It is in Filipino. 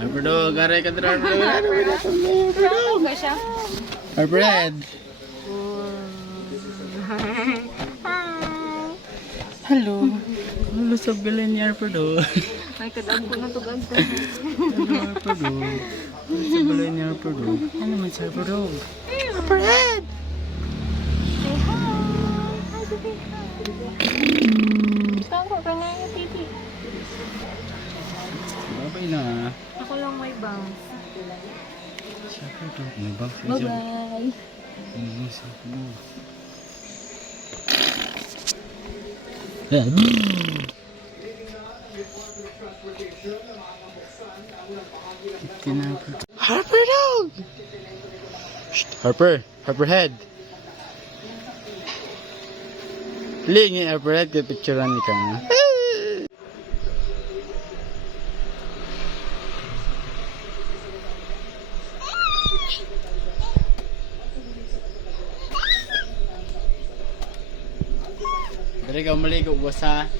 Harper dog, aray ka dito. Harper head. Hello. Hello sa bilin ni Harper dog. Ay, kadang ko na tugag ko. Hello Harper dog. Hello sa bilin ni Harper dog. Ano man si Harper dog? Harper head. Say hi. Hi, baby. Tangko ka nga yung titi. Babay na. Ako lang may bounce. Si Harper dog. May bang siya. Bye-bye. Ano si Harper dog? Harper dog! Harper head. Lingi Harper head kay picturean ni ka. Dari ka maligo basa.